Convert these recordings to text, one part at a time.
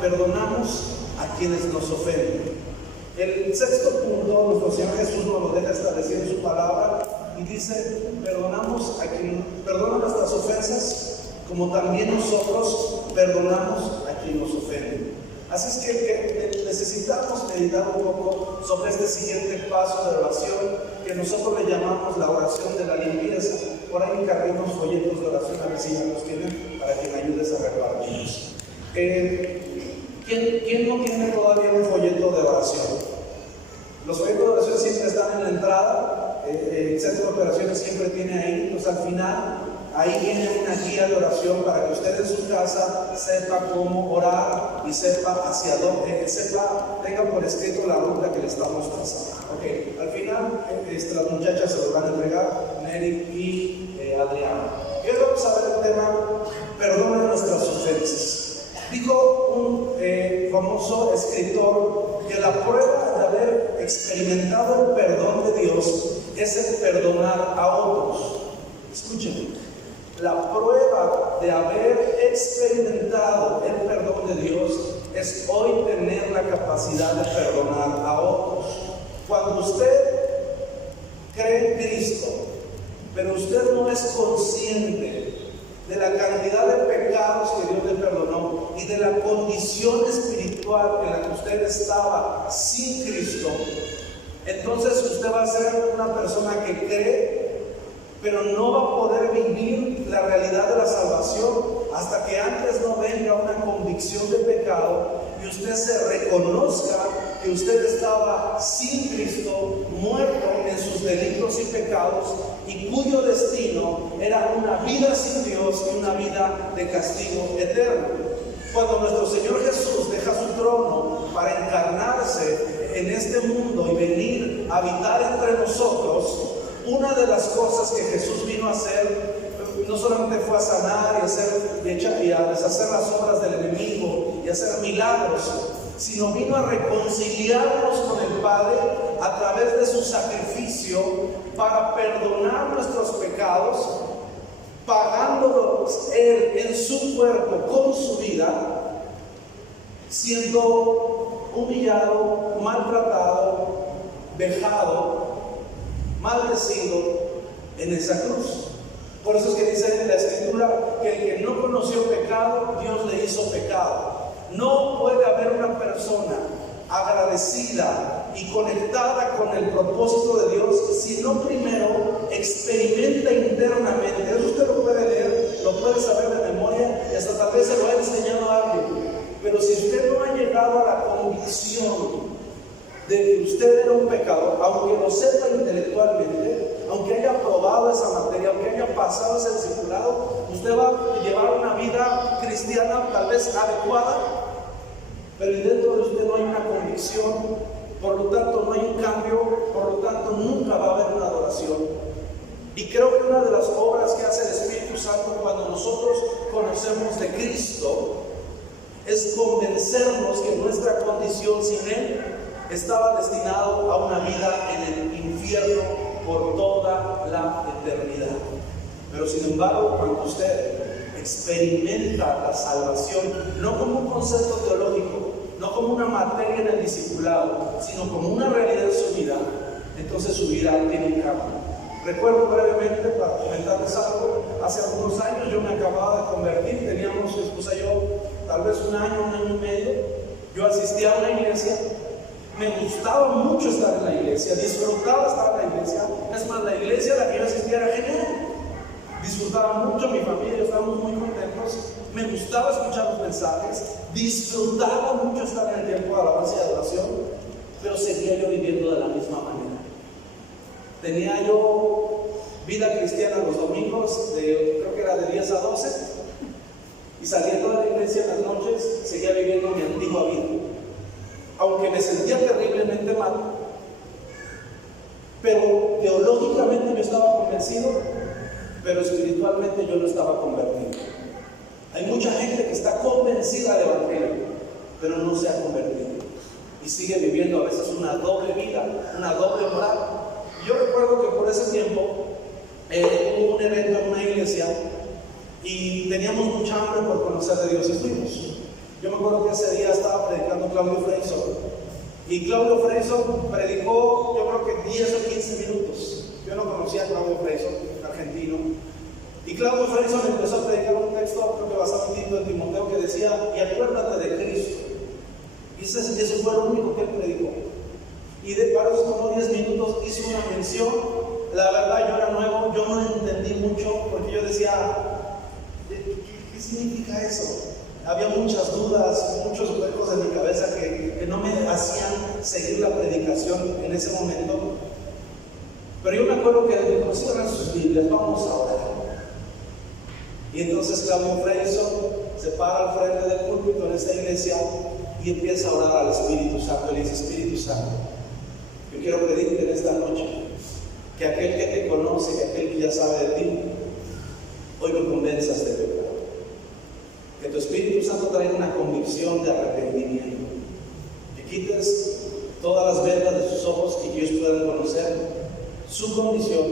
perdonamos a quienes nos ofenden. El sexto punto, nuestro Señor Jesús nos lo deja establecido en su palabra y dice: perdona nuestras ofensas, como también nosotros perdonamos a quien nos ofende. Así es que necesitamos meditar un poco sobre este siguiente paso de oración que nosotros le llamamos la oración de la limpieza. Por ahí encargué unos folletos de oración, a ver si ya los tienen, para que me ayudes a repartirlos. ¿Quién no tiene todavía un folleto de oración? Los folletos de oración siempre están en la entrada, el centro de operaciones siempre tiene ahí, pues al final ahí viene una guía de oración para que usted en su casa sepa cómo orar y sepa hacia dónde, tenga por escrito la ruta que le estamos trazando. Ok, al final las muchachas se lo van a entregar, Neri y Adriana. Y hoy vamos a ver el tema: perdona nuestras ofensas. Dijo un famoso escritor que la prueba de haber experimentado el perdón de Dios es el perdonar a otros. Escúchenme. La prueba de haber experimentado el perdón de Dios es hoy tener la capacidad de perdonar a otros. Cuando usted cree en Cristo, pero usted no es consciente de la cantidad de pecados que Dios le perdonó y de la condición espiritual en la que usted estaba sin Cristo, entonces usted va a ser una persona que cree, pero no va a poder vivir la realidad de la salvación hasta que antes no venga una convicción de pecado y usted se reconozca que usted estaba sin Cristo, muerto en sus delitos y pecados, y cuyo destino era una vida sin Dios y una vida de castigo eterno. Cuando nuestro Señor Jesús deja su trono para encarnarse en este mundo y venir a habitar entre nosotros, una de las cosas que Jesús vino a hacer no solamente fue a sanar y a deshacer las obras del enemigo y hacer milagros, sino vino a reconciliarnos con el Padre a través de su sacrificio para perdonar nuestros pecados, pagándolos Él en su cuerpo con su vida, siendo humillado, maltratado, vejado, maldecido en esa cruz. Por eso es que dice en la Escritura que el que no conoció pecado, Dios le hizo pecado. No puede haber una persona agradecida y conectada con el propósito de Dios si no primero experimenta internamente. Eso usted lo puede leer, lo puede saber de memoria y hasta tal vez se lo haya enseñado a alguien. Pero si usted no ha llegado a la convicción de que usted era un pecador, aunque lo sepa intelectualmente, aunque haya probado esa materia, aunque haya pasado ese discipulado, usted va a llevar una vida cristiana tal vez adecuada, pero dentro de usted no hay una convicción, por lo tanto no hay un cambio, por lo tanto nunca va a haber una adoración. Y creo que una de las obras que hace el Espíritu Santo cuando nosotros conocemos de Cristo es convencernos que nuestra condición sin Él estaba destinado a una vida en el infierno por toda la eternidad. Pero sin embargo, cuando usted experimenta la salvación, no como un concepto teológico, no como una materia en el discipulado, sino como una realidad en su vida, entonces su vida tiene un cambio. Recuerdo brevemente, para comentarles algo, hace algunos años yo me acababa de convertir, teníamos su esposa y yo tal vez un año y medio. Yo asistía a una iglesia. Me gustaba mucho estar en la iglesia, disfrutaba estar en la iglesia. Es más, la iglesia a la que yo asistía era genial. Disfrutaba mucho, mi familia, estábamos muy contentos. Me gustaba escuchar los mensajes, disfrutaba mucho estar en el tiempo de alabanza y adoración, pero seguía yo viviendo de la misma manera. Tenía yo vida cristiana los domingos, creo que era de 10 a 12, y saliendo de la iglesia en las noches, seguía viviendo mi antigua vida. Aunque me sentía terriblemente mal, pero teológicamente yo estaba convencido, pero espiritualmente yo no estaba convertido. Hay mucha gente que está convencida del Evangelio, pero no se ha convertido y sigue viviendo a veces una doble vida, una doble moral. Yo recuerdo que por ese tiempo hubo un evento en una iglesia y teníamos mucha hambre por conocer de Dios y fuimos. Yo me acuerdo que ese día estaba predicando Claudio Freixo, y Claudio Freixo predicó, yo creo que 10 o 15 minutos. Yo no conocía a Claudio Freixo, argentino, y Claudio Freixo me empezó a predicar un texto, creo que basado en Tito de Timoteo, que decía: y acuérdate de Cristo. Y eso fue lo único que él predicó. Y para esos como 10 minutos hice una mención. La verdad, yo era nuevo, yo no entendí mucho, porque yo decía: ¿qué significa eso? Había muchas dudas, muchos huecos en mi cabeza que no me hacían seguir la predicación en ese momento. Pero yo me acuerdo que él dijo: cierren sus Biblias, vamos a orar. Y entonces Claudio Freixo se para al frente del púlpito en esta iglesia y empieza a orar al Espíritu Santo. Le dice: Espíritu Santo, yo quiero pedirte en esta noche que aquel que te conoce, que aquel que ya sabe de ti, hoy me convenzas de pecado. Que tu Espíritu Santo traiga una convicción de arrepentimiento. Que quites todas las vendas de sus ojos y que ellos puedan conocer su condición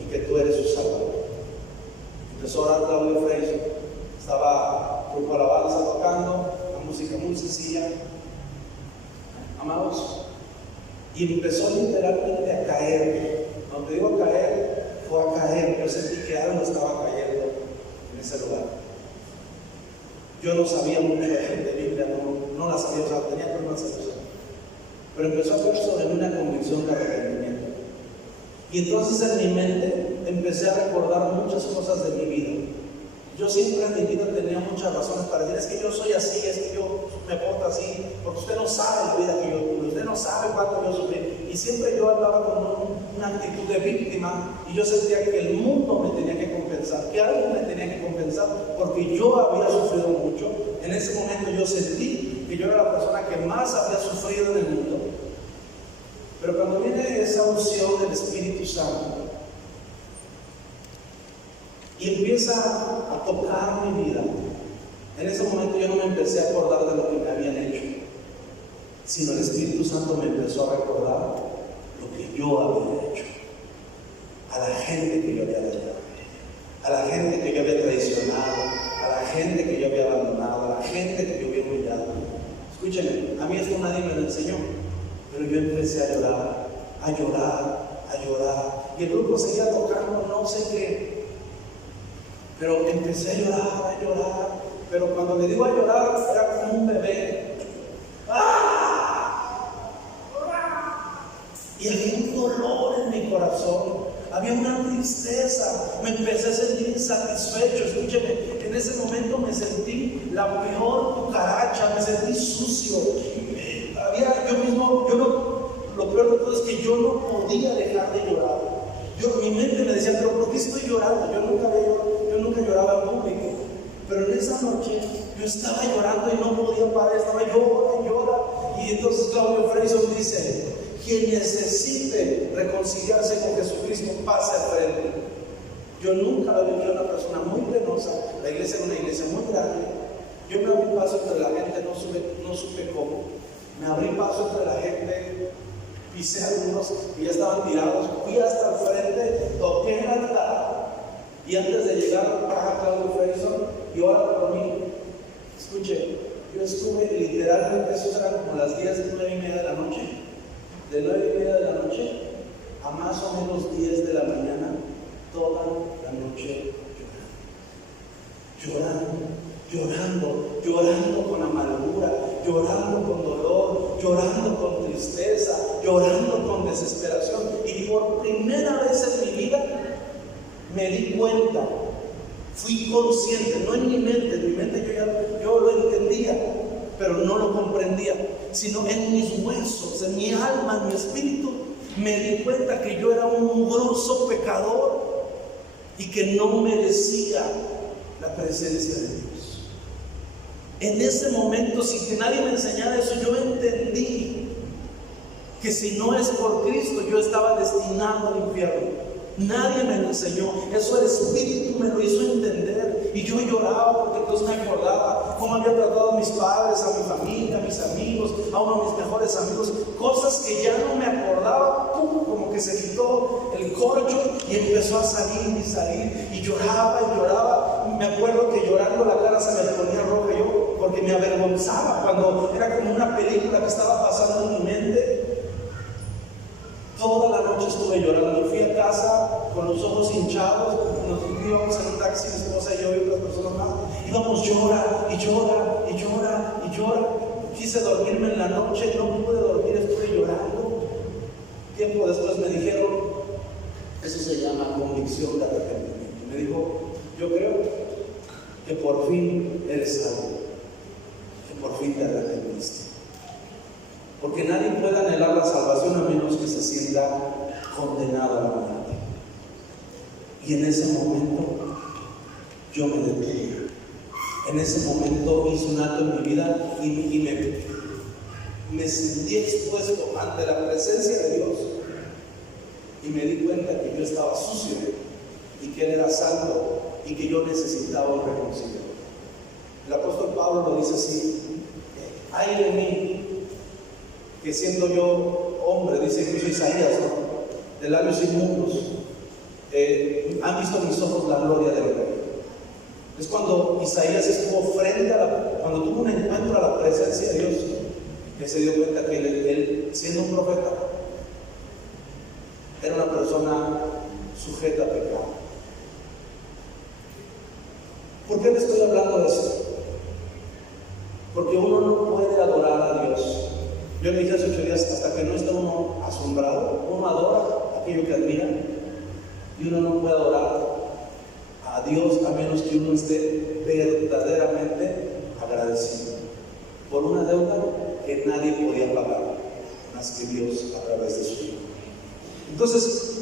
y que tú eres su Salvador. Empezó a orar Claudio Freixo. Estaba grupo alabanza tocando, la música muy sencilla, amados, y empezó literalmente a caer. Cuando digo caer, fue a caer. Yo sentí que algo estaba cayendo en ese lugar. Yo no sabía mucho de Biblia, no la sabía, o sea, tenía que no la sabía. Pero empezó a caer sobre mí una convicción de arrepentimiento. Y entonces en mi mente empecé a recordar muchas cosas de mi vida. Yo siempre en mi vida tenía muchas razones para decir: es que yo soy así, es que yo me porto así, porque usted no sabe la vida que yo tuve, usted no sabe cuánto yo sufrí. Y siempre yo andaba con una actitud de víctima, y yo sentía que el mundo me tenía que compensar, que algo me tenía que compensar, porque yo había sufrido mucho. En ese momento yo sentí que yo era la persona que más había sufrido en el mundo. Pero cuando viene esa unción del Espíritu Santo y empieza a tocar mi vida, en ese momento yo no me empecé a acordar de lo que me habían hecho, sino el Espíritu Santo me empezó a recordar lo que yo había hecho, a la gente que yo había dañado, a la gente que yo había traicionado, a la gente que yo había abandonado, a la gente que yo había humillado. Escúchenme, a mí esto nadie me lo enseñó, pero yo empecé a llorar, a llorar, a llorar, y el grupo seguía tocando no sé qué, pero empecé a llorar, pero cuando le digo a llorar, era como un bebé. ¡Ah! Y había un dolor en mi corazón, había una tristeza, me empecé a sentir insatisfecho. Escúcheme, en ese momento me sentí la peor cucaracha, me sentí sucio. Lo peor de todo es que yo no podía dejar de llorar. Mi mente me decía: pero ¿por qué estoy llorando? Yo nunca lloraba en público. Pero en esa noche yo estaba llorando y no podía parar, estaba llorando. Y entonces Claudio Freixo dice: quien necesite reconciliarse con Jesucristo, pase al frente. Yo nunca había visto a una persona muy penosa. La iglesia era una iglesia muy grande. Yo me abrí paso entre la gente, no supe cómo. Me abrí paso entre la gente, pisé a algunos que ya estaban tirados, fui hasta el frente, toqué el altar, y antes de llegar a Claudio Freixo y ora por mí. Escuche, yo estuve literalmente, eso eran como las 10, 9:30 de la noche, de 9:30 de la noche a más o menos 10 de la mañana, toda la noche llorando con amargura, llorando con dolor, llorando con tristeza, llorando con desesperación. Y por primera vez en mi vida me di cuenta, fui consciente, no en mi mente yo lo entendía, pero no lo comprendía, sino en mis huesos, en mi alma, en mi espíritu, me di cuenta que yo era un mugroso pecador y que no merecía la presencia de Dios. En ese momento, sin que nadie me enseñara eso, yo entendí que si no es por Cristo, yo estaba destinado al infierno. Nadie me lo enseñó, eso el Espíritu me lo hizo entender. Y yo lloraba porque Dios me acordaba cómo había tratado a mis padres, a mi familia, a mis amigos, a uno de mis mejores amigos, cosas que ya no me acordaba. ¡Pum! Como que se quitó el corcho y empezó a salir, y lloraba. Me acuerdo que llorando la cara se me ponía roja. Yo porque me avergonzaba cuando era como una película que estaba pasando en mi mente. Toda la noche estuve llorando. Fui a casa con los ojos hinchados. Nos íbamos en un taxi, mi esposa y yo y otras personas más. Íbamos llora y llora y llora y llora. Quise dormirme en la noche, no pude dormir, estuve llorando. Tiempo después me dijeron, eso se llama convicción de arrepentimiento. Me dijo, yo creo que por fin eres salvo, que por fin te arrepentiste. Porque nadie puede anhelar la salvación a menos que se sienta condenado a la muerte. Y en ese momento yo me detuve. En ese momento hice un acto en mi vida y me sentí expuesto ante la presencia de Dios. Y me di cuenta que yo estaba sucio y que Él era santo y que yo necesitaba un reconciliador. El apóstol Pablo lo dice así: ay de mí, que siendo yo hombre, dice incluso Isaías, ¿no?, de labios inmundos, han visto mis ojos la gloria del Rey. Es cuando Isaías estuvo cuando tuvo un encuentro a la presencia de Dios, que se dio cuenta que él siendo un profeta, era una persona sujeta a pecado. ¿Por qué le estoy hablando de esto? Porque uno no puede adorar a Dios. Yo le dije hace 8 días, hasta que no está uno asombrado, uno adora aquello que admira, y uno no puede adorar a Dios a menos que uno esté verdaderamente agradecido por una deuda que nadie podía pagar más que Dios a través de su Hijo. Entonces,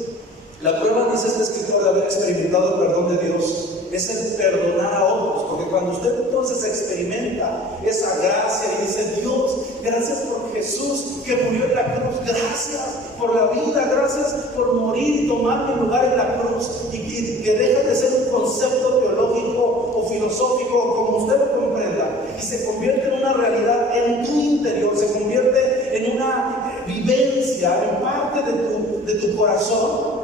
la prueba, dice este escritor, de haber experimentado el perdón de Dios es el perdonar a otros, porque cuando usted entonces experimenta esa gracia y dice: Dios, gracias por Jesús que murió en la cruz, gracias por la vida, gracias por morir y tomar mi lugar en la cruz, y que deja de ser un concepto teológico o filosófico, como usted lo comprenda, y se convierte en una realidad en tu interior, se convierte en una vivencia, en parte de tu corazón.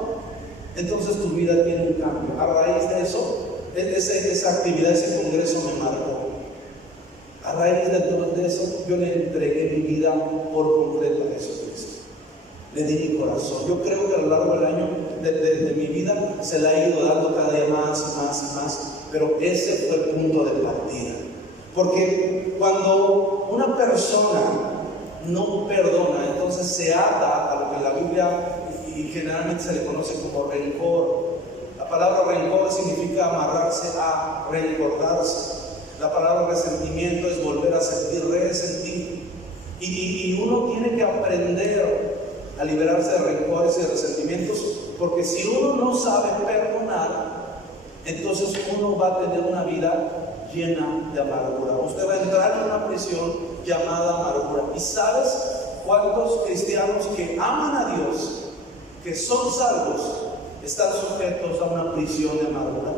Entonces tu vida tiene un cambio. A raíz de eso, esa actividad, ese congreso me marcó. A raíz de todo eso, yo le entregué mi vida por completo a Jesucristo. Le di mi corazón. Yo creo que a lo largo del año de mi vida se la he ido dando cada día más y más y más. Pero ese fue el punto de partida. Porque cuando una persona no perdona, entonces se ata a lo que en la Biblia y generalmente se le conoce como rencor. La palabra rencor significa amarrarse a recordarse. La palabra resentimiento es volver a sentir, resentir. Y uno tiene que aprender a liberarse de rencores y de resentimientos, porque si uno no sabe perdonar, entonces uno va a tener una vida llena de amargura. Usted va a entrar en una prisión llamada amargura. ¿Y sabes cuántos cristianos que aman a Dios, que son salvos, están sujetos a una prisión de amargura?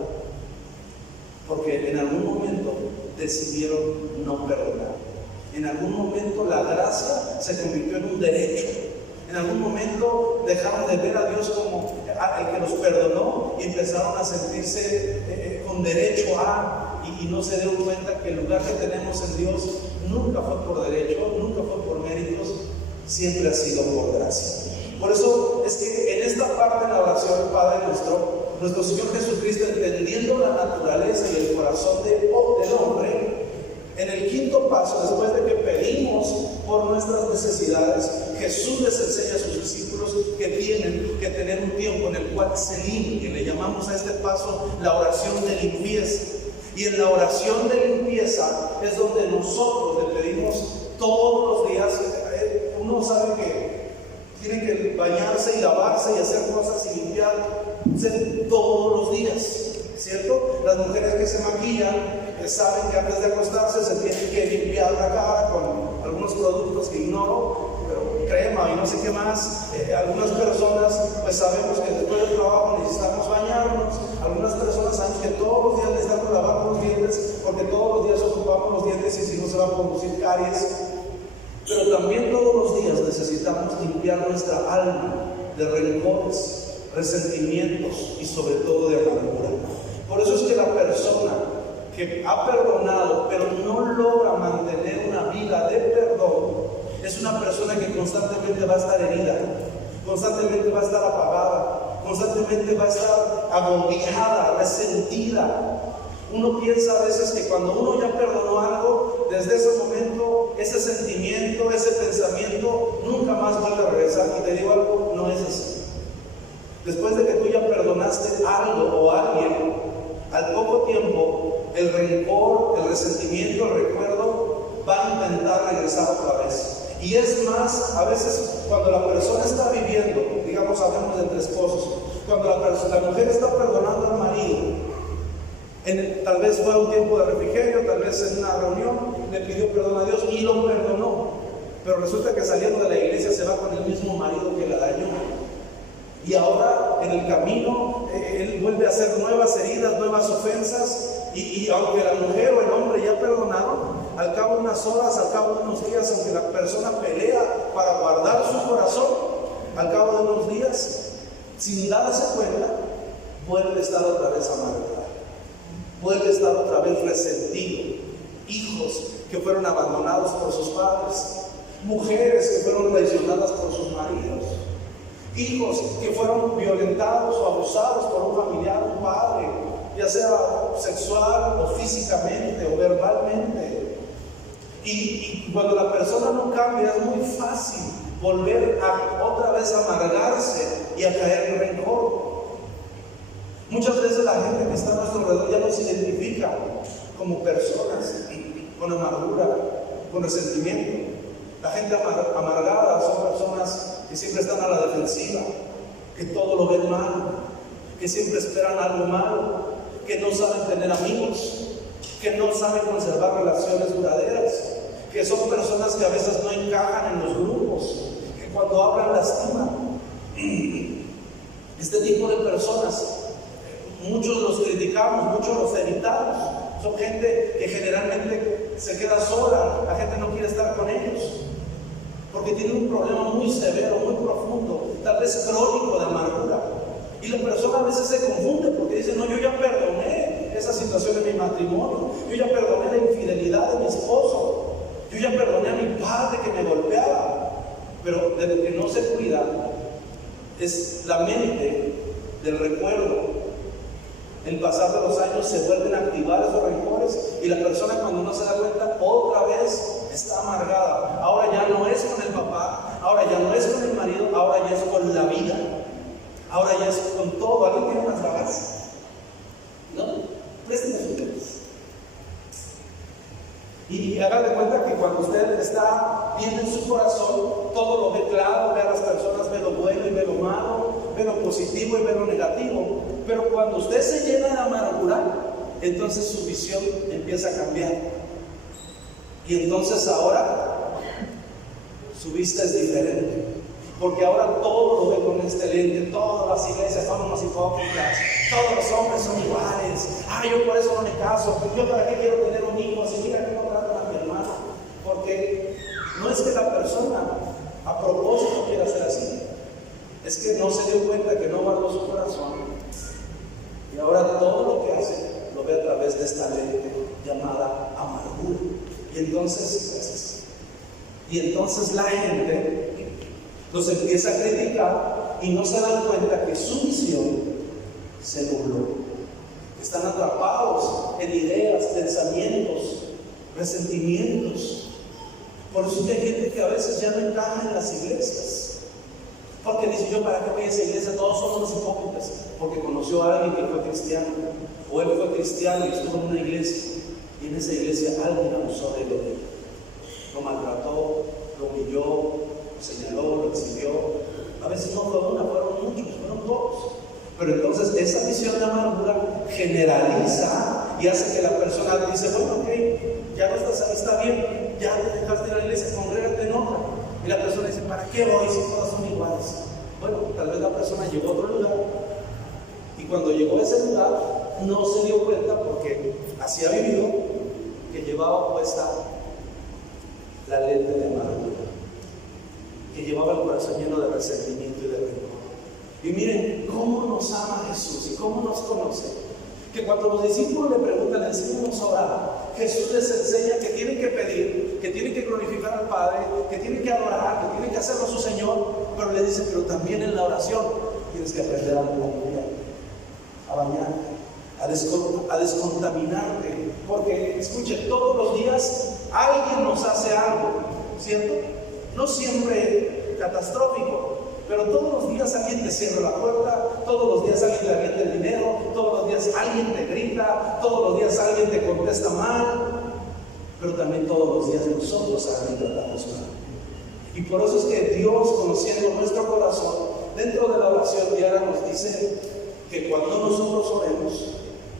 Porque en algún momento decidieron no perdonar. En algún momento la gracia se convirtió en un derecho. En algún momento dejaron de ver a Dios como el que los perdonó y empezaron a sentirse con derecho a, y no se dieron cuenta que el lugar que tenemos en Dios nunca fue por derecho, nunca fue por méritos, siempre ha sido por gracia. Por eso es que en esta parte de la oración, Padre nuestro Señor Jesucristo, entendiendo la naturaleza y el corazón del hombre, en el quinto paso, después de que pedimos por nuestras necesidades, Jesús les enseña a sus discípulos que tienen que tener un tiempo en el cual se limpien. Le llamamos a este paso la oración de limpieza. Y en la oración de limpieza es donde nosotros le pedimos todos los días. Uno sabe que tiene que bañarse y lavarse y hacer cosas y limpiarse todos los días, ¿cierto? Las mujeres que se maquillan saben que antes de acostarse se tienen que limpiar la cara con algunos productos que ignoro, pero crema y no sé qué más. Algunas personas pues sabemos que después del trabajo necesitamos bañarnos. Algunas personas sabemos que todos los días necesitamos lavar los dientes, porque todos los días ocupamos los dientes y si no se va a producir caries. Pero también todos los días necesitamos limpiar nuestra alma de rencores, resentimientos y sobre todo de amargura. Por eso es que la persona que ha perdonado, pero no logra mantener una vida de perdón, es una persona que constantemente va a estar herida, constantemente va a estar apagada, constantemente va a estar agobiada, resentida. Uno piensa a veces que cuando uno ya perdonó algo, desde ese momento, ese sentimiento, ese pensamiento, nunca más vuelve a regresar. Y te digo algo, no es así. Después de que tú ya perdonaste algo o a alguien, al poco tiempo, el rencor, el resentimiento, el recuerdo, va a intentar regresar otra vez. Y es más, a veces cuando la persona está viviendo, digamos, hablamos de entre esposos, cuando la mujer está perdonando al marido, tal vez fue un tiempo de refrigerio, tal vez en una reunión, le pidió perdón a Dios y lo perdonó, pero resulta que saliendo de la iglesia se va con el mismo marido que la dañó. Y ahora en el camino él vuelve a hacer nuevas heridas, nuevas ofensas, y aunque la mujer o el hombre ya perdonaron, al cabo de unas horas, al cabo de unos días, aunque la persona pelea para guardar su corazón, al cabo de unos días, sin darse cuenta, vuelve a estar otra vez amargado, vuelve a estar otra vez resentido. Hijos que fueron abandonados por sus padres, mujeres que fueron traicionadas por sus maridos, hijos que fueron violentados o abusados por un familiar, un padre, ya sea sexual o físicamente o verbalmente. Y cuando la persona no cambia, es muy fácil volver a otra vez a amargarse y a caer en rencor. Muchas veces la gente que está a nuestro alrededor ya no se identifica como personas con amargura, con resentimiento. La gente amargada son personas que siempre están a la defensiva, que todo lo ven mal, que siempre esperan algo malo, que no saben tener amigos, que no saben conservar relaciones duraderas, que son personas que a veces no encajan en los grupos, que cuando hablan lastiman. Este tipo de personas, muchos los criticamos, muchos los evitamos. Son gente que generalmente se queda sola, la gente no quiere estar con ellos, porque tienen un problema muy severo, muy profundo, tal vez crónico de amargura. Y la persona a veces se confunde porque dice, no, yo ya perdoné esa situación en mi matrimonio, yo ya perdoné la infidelidad de mi esposo, yo ya perdoné a mi padre que me golpeaba. Pero de lo que no se cuida es la mente del recuerdo. El pasar de los años se vuelven a activar esos rencores y la persona, cuando no se da cuenta, otra vez está amargada. Ahora ya no es con el papá, ahora ya no es con el marido, ahora ya es con la vida, ahora ya es con todo. ¿Alguien tiene unas vagas? ¿No? Préstenme sus dedos. Y hagan de cuenta que cuando usted está viendo en su corazón, todo lo ve claro, ve a las personas, ve lo bueno y ve lo malo, ve lo positivo y ve lo negativo. Pero cuando usted se llena de amargura, entonces su visión empieza a cambiar. Y entonces ahora su vista es diferente. Porque ahora todo lo ve con este lente, todas las iglesias son unos hipócritas, todos los hombres son iguales, yo por eso no me caso, yo para qué quiero tener un hijo, si mira cómo tratan a mi hermano. Porque no es que la persona a propósito quiera ser así, es que no se dio cuenta que no guardó su corazón, y ahora todo lo que hace lo ve a través de esta lente llamada amargura. Y entonces la gente los empieza a criticar y no se dan cuenta que su visión se nubló. Están atrapados en ideas, pensamientos, resentimientos. Por eso hay gente que a veces ya no encaja en las iglesias, porque dice, yo para qué voy a esa iglesia, todos somos los hipócritas, porque conoció a alguien que fue cristiano, o él fue cristiano y estuvo en una iglesia, y en esa iglesia alguien abusó de él, lo maltrató, lo humilló, lo señaló, lo exhibió. A veces no fue una, fueron muchos, fueron todos. Pero entonces esa visión de amargura generaliza y hace que la persona dice, bueno, ok, ya no estás ahí, está bien, ya te dejaste ir a la iglesia, congrégate en otra. Y la persona dice, ¿para qué voy si todas son iguales? Bueno, tal vez la persona llegó a otro lugar y cuando llegó a ese lugar no se dio cuenta, porque así ha vivido, que llevaba puesta la lente de amargura, que llevaba el corazón lleno de resentimiento y de rencor. Y miren cómo nos ama Jesús y cómo nos conoce, que cuando los discípulos le preguntan, enséñanos a orar, Jesús les enseña que tienen que pedir, que tienen que glorificar al Padre, que tienen que adorar, que tienen que hacerlo a su Señor, pero le dice, pero también en la oración tienes que aprender a limpiar, a bañarte, a descontaminarte, porque escuche, todos los días alguien nos hace algo, ¿cierto? No siempre catastrófico, pero todos los días alguien te cierra la puerta, todos los días alguien te avienta el dinero, todos los días alguien te grita, todos los días alguien te contesta mal, pero también todos los días nosotros a alguien tratamos mal. Y por eso es que Dios, conociendo nuestro corazón, dentro de la oración diaria nos dice que cuando nosotros oremos,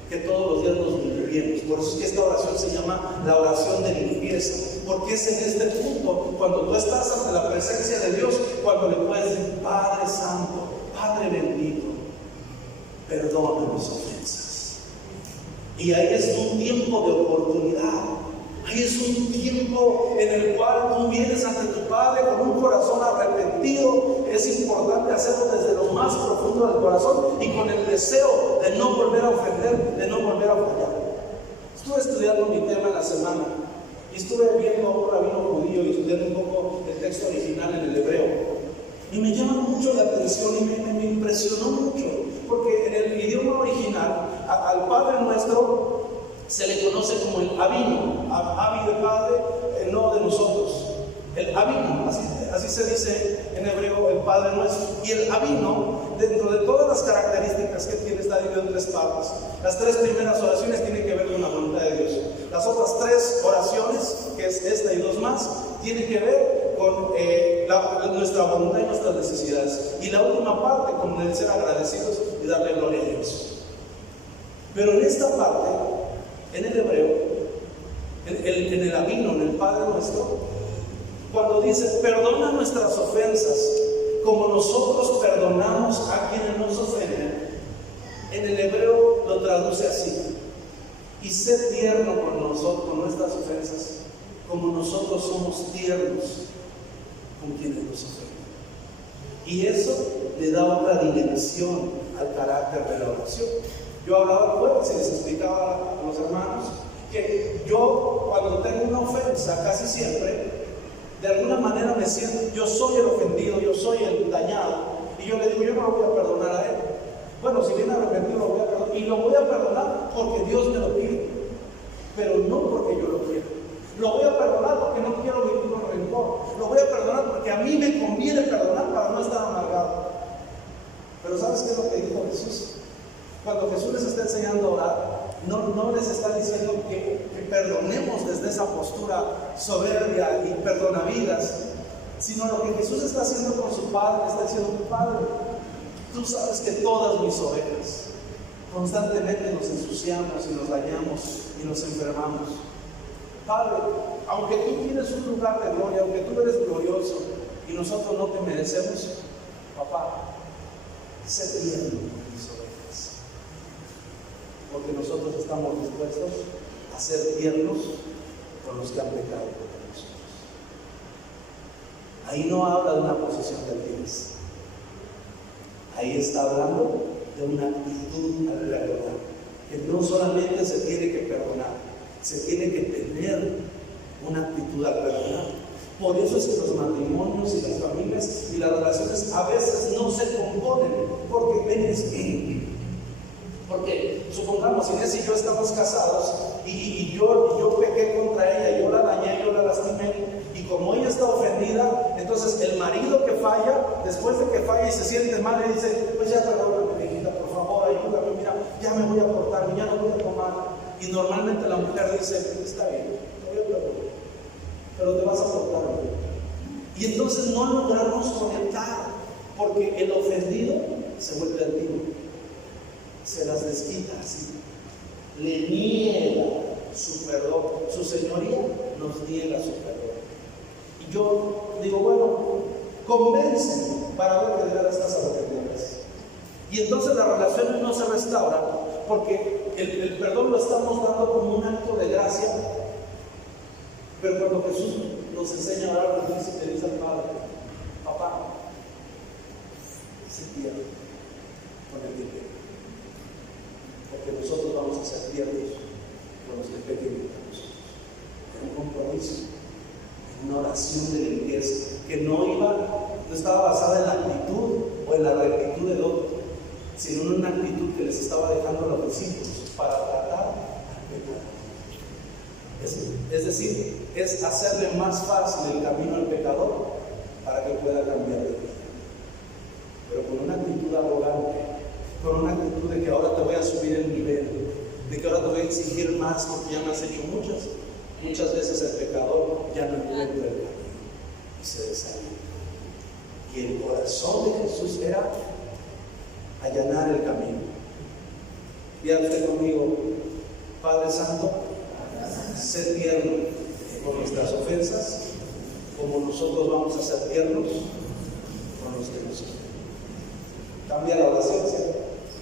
que todos los días nos limpiemos. Por eso es que esta oración se llama la oración de limpieza, porque es en este punto, cuando tú estás ante la presencia de Dios, cuando le puedes decir, Padre Santo, Padre bendito, perdona mis ofensas. Y ahí es un tiempo de oportunidad. Ahí es un tiempo en el cual tú vienes ante tu Padre con un corazón arrepentido. Es importante hacerlo desde lo más profundo del corazón y con el deseo de no volver a ofender, de no volver a fallar. Estuve estudiando mi tema en la semana y estuve viendo a un rabino judío y estudiando un poco el texto original en el hebreo. Y me llama mucho la atención y me impresionó mucho, porque en el idioma original al Padre Nuestro se le conoce como el Abino, Abi de Padre, no de nosotros. El Abino, así se dice en hebreo el Padre Nuestro. Y el Abino, dentro de todas las características que tiene, está dividido en tres partes. Las tres primeras oraciones tienen que ver con la voluntad de Dios. Las otras tres oraciones, que es esta y dos más, tienen que ver con nuestra voluntad y nuestras necesidades. Y la última parte, con el ser agradecidos y darle gloria a Dios. Pero en esta parte, en el hebreo, en el Abino, en el Padre Nuestro, cuando dice, perdona nuestras ofensas, como nosotros perdonamos a quienes nos ofenden, en el hebreo lo traduce así: y sé tierno con nosotros, con nuestras ofensas, como nosotros somos tiernos con quienes nos ofenden. Y eso le da otra dimensión al carácter de la oración. Yo hablaba el jueves y les explicaba a los hermanos que yo, cuando tengo una ofensa, casi siempre, de alguna manera me siento, yo soy el ofendido, yo soy el dañado, y yo le digo, yo no lo voy a perdonar a él. Bueno, si viene arrepentido, lo voy a perdonar, y lo voy a perdonar porque Dios me lo pide, pero no porque yo lo quiero. Lo voy a perdonar porque no quiero vivir con rencor. Lo voy a perdonar porque a mí me conviene perdonar para no estar amargado. Pero ¿sabes qué es lo que dijo Jesús? Cuando Jesús les está enseñando a orar, no les está diciendo que perdonemos desde esa postura soberbia y perdonavidas, sino lo que Jesús está haciendo con su Padre, está diciendo, Padre, tú sabes que todas mis ovejas constantemente nos ensuciamos y nos dañamos y nos enfermamos. Padre, aunque tú tienes un lugar de gloria, aunque tú eres glorioso y nosotros no te merecemos, papá, sé tierno con mis ovejas, porque nosotros estamos dispuestos a ser tiernos con los que han pecado contra nosotros. Ahí no habla de una posición de altivez, ahí está hablando de una actitud al perdonar, que no solamente se tiene que perdonar, se tiene que tener una actitud al perdonar. Por eso es que los matrimonios y las familias y las relaciones a veces no se componen, porque supongamos Inés y yo estamos casados y yo pequé contra ella, yo la dañé, yo la lastimé, y como ella está ofendida, entonces el marido que falla, después de que falla y se siente mal, le dice, pues ya perdóname, hijita, por favor, ayúdame, mira, ya me voy a portar, ya no voy a tomar. Y normalmente la mujer dice, está bien, te voy a perdonar, pero te vas a portar bien. Y entonces no logramos conectar, porque el ofendido se vuelve altivo, se las desquita así, le niega su perdón, su señoría nos niega su perdón. Y yo digo, bueno, convence para ver que de verdad estás arrepentido. Y entonces las relaciones no se restauran, porque el perdón lo estamos dando como un acto de gracia. Pero cuando Jesús nos enseña a orar, le dice al Padre, papá, sé tierno con el dinero, porque nosotros vamos vamos a ser tiernos con los que pequen contra nosotros. Era un compromiso, una oración de limpieza que no estaba basada en la actitud o en la rectitud del otro, sino en una actitud que les estaba dejando a los discípulos para tratar al pecador. Es decir, es hacerle más fácil el camino al pecador para que pueda cambiar de vida, pero con una actitud arrogante, con una actitud de que ahora te voy a subir el nivel, de que ahora te voy a exigir más porque ya me has hecho muchas veces el pecador ya no encuentra el camino y se desanima. Y el corazón de Jesús era allanar el camino. Diga usted conmigo: Padre Santo, sé tierno con nuestras ofensas, como nosotros vamos a ser tiernos con los que nos ofenden. Cambia la oración, ¿sí?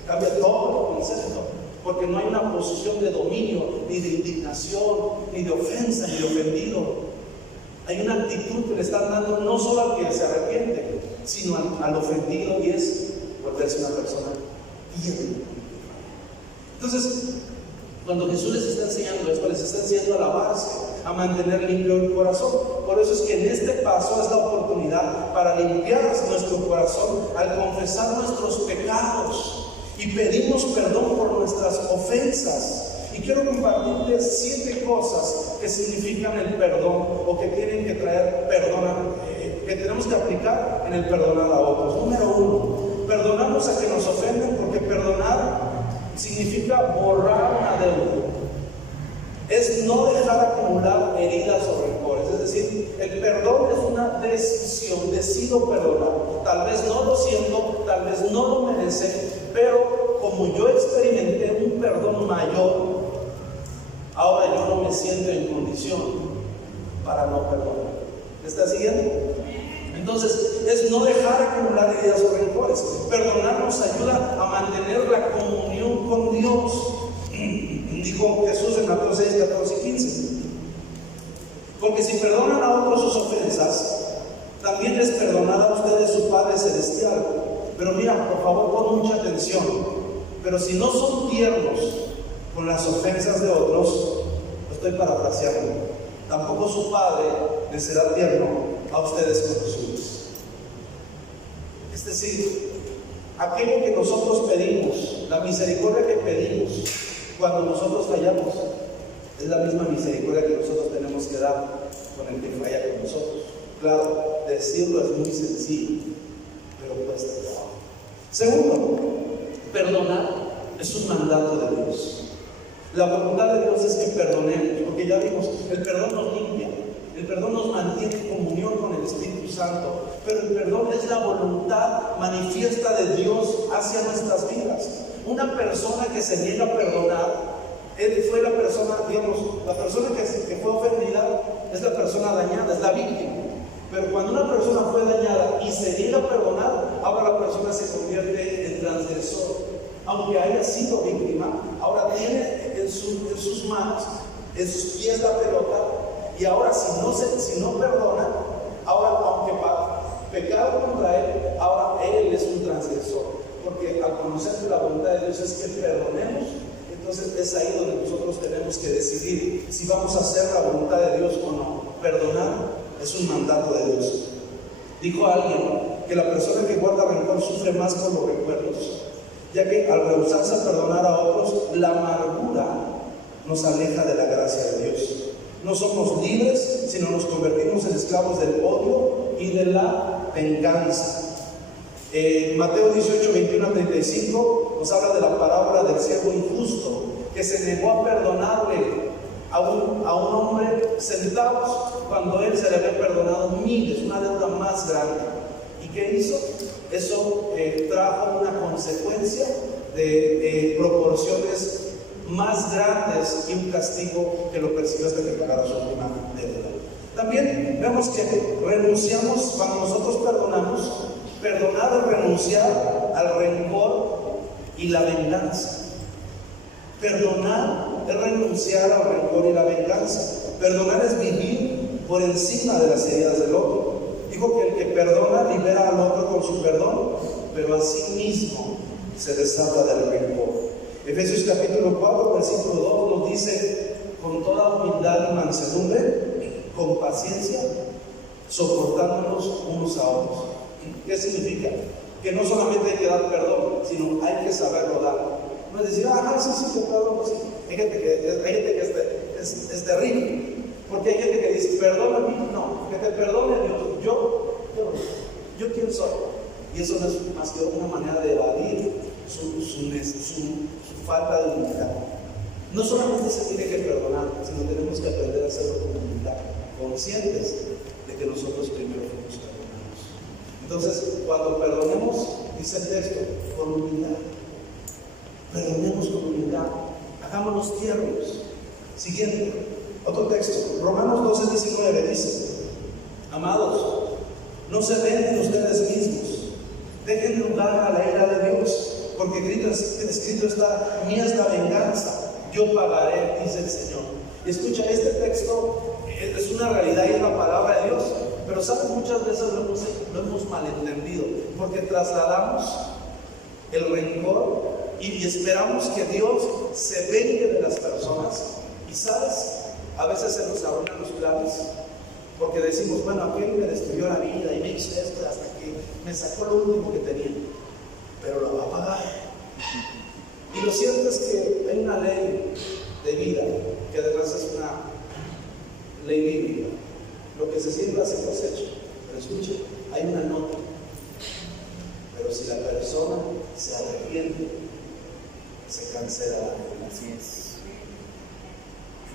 Cambia todo el concepto, porque no hay una posición de dominio, ni de indignación, ni de ofensa, ni de ofendido. Hay una actitud que le están dando no solo al que se arrepiente, sino al ofendido, y es volverse una persona tierna. Entonces, cuando Jesús les está enseñando esto, les está enseñando a lavarse, a mantener limpio el corazón. Por eso es que en este paso es la oportunidad para limpiar nuestro corazón al confesar nuestros pecados y pedimos perdón por nuestras ofensas. Y quiero compartirles 7 cosas que significan el perdón, o que tienen que traer perdón, que tenemos que aplicar en el perdonar a otros. Número 1, perdonamos a que nos ofenden, porque perdonar significa borrar una deuda. Es no dejar acumular heridas o rencores. Es decir, el perdón es una decisión. Decido perdonar. Tal vez no lo siento, tal vez no lo merece, pero como yo experimenté un perdón mayor, ahora yo no me siento en condición para no perdonar. ¿Me está siguiendo? Entonces, es no dejar acumular heridas o rencores. Perdonar nos ayuda a mantener la comunión con Dios. Dijo Jesús en Mateo 6, 14 y 15. Porque si perdonan a otros sus ofensas, también les perdonará a ustedes su Padre Celestial. Pero mira, por favor, pon mucha atención. Pero si no son tiernos con las ofensas de otros, lo estoy parafraseando, tampoco su Padre les será tierno a ustedes con los suyos. Es decir, aquello que nosotros pedimos, la misericordia que pedimos cuando nosotros fallamos, es la misma misericordia que nosotros tenemos que dar con el que falla con nosotros. Claro, decirlo es muy sencillo, pero cuesta trabajo. Segundo, perdonar es un mandato de Dios. La voluntad de Dios es que perdonemos, porque ya vimos, el perdón nos limpia, el perdón nos mantiene en comunión con el Espíritu Santo, pero el perdón es la voluntad manifiesta de Dios hacia nuestras vidas. Una persona que se niega a perdonar, él fue la persona, digamos, la persona que fue ofendida es la persona dañada, es la víctima. Pero cuando una persona fue dañada y se niega a perdonar, ahora la persona se convierte en transgresor. Aunque haya sido víctima, ahora tiene en sus manos, en sus pies la pelota, y ahora si no perdona, ahora aunque pecado contra él, ahora él es un transgresor. Porque al conocer que la voluntad de Dios es que perdonemos, entonces es ahí donde nosotros tenemos que decidir si vamos a hacer la voluntad de Dios o no. Perdonar es un mandato de Dios. Dijo alguien que la persona que guarda rencor sufre más con los recuerdos, ya que al rehusarse a perdonar a otros, la amargura nos aleja de la gracia de Dios. No somos libres, sino nos convertimos en esclavos del odio y de la venganza. Mateo 18, 21 a 35 nos habla de la parábola del siervo injusto, que se negó a perdonarle a un hombre centavos cuando él se le había perdonado miles, una deuda más grande. ¿Y qué hizo? Eso trajo una consecuencia de proporciones más grandes y un castigo que lo persiguió hasta que pagara su última deuda. También vemos que renunciamos, cuando nosotros perdonamos, perdonar es renunciar al rencor y la venganza. Perdonar es renunciar al rencor y la venganza. Perdonar es vivir por encima de las heridas del otro. Dijo que el que perdona libera al otro con su perdón, pero a sí mismo se deshabla del rencor. Efesios capítulo 4, versículo 2 nos dice: con toda humildad y mansedumbre, con paciencia, soportándonos unos a otros. ¿Qué significa? Que no solamente hay que dar perdón, sino hay que saberlo dar. No es decir, sí, te perdono, sí. Hay gente que es terrible, porque hay gente que dice, perdóname, no, que te perdone Dios, yo quién soy. Y eso no es más que una manera de evadir su falta de humildad. No solamente se tiene que perdonar, sino tenemos que aprender a hacerlo con humildad, conscientes de que nosotros primero fuimos perdonados. Entonces, cuando perdonemos, dice el texto, con humildad. Perdonemos con humildad, hagámonos tiernos. Siguiente, otro texto, Romanos 12:19 dice: amados, no se venden ustedes mismos, dejen lugar a la ira de Dios, porque escrito está: mía es la venganza, yo pagaré, dice el Señor. Y escucha, este texto es una realidad y es la palabra de Dios, pero sabes, muchas veces lo hemos malentendido, porque trasladamos el rencor y esperamos que Dios se vengue de las personas. Y sabes, a veces se nos arruinan los planes, porque decimos, bueno, aquel me destruyó la vida y me hizo esto hasta que me sacó lo último que tenía, pero lo va a pagar. Y lo cierto es que hay una ley de vida que además es una ley bíblica: lo que se siembra se cosecha. Pero escuche, hay una nota: pero si la persona se arrepiente, se cancela la pena. Así es.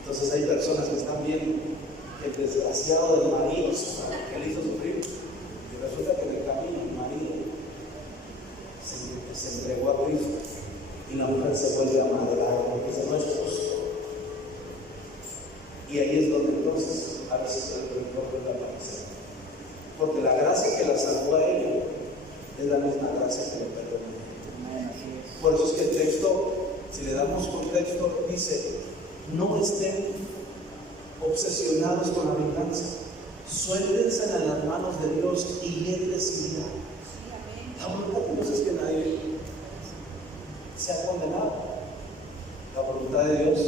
Entonces hay personas que están viendo el desgraciado del marido que le hizo sufrir, y resulta que en el camino el marido se entregó a Cristo y la mujer se vuelve a amargar porque ese no es justo. Y ahí es donde entonces a veces el rencor puede aparecer, porque la gracia que la salvó a ella es la misma gracia que le perdona. Por eso es que el texto, si le damos contexto, dice: no estén obsesionados con la venganza, suéltense en las manos de Dios y Él decidirá. La voluntad de Dios es que nadie sea condenado. La voluntad de Dios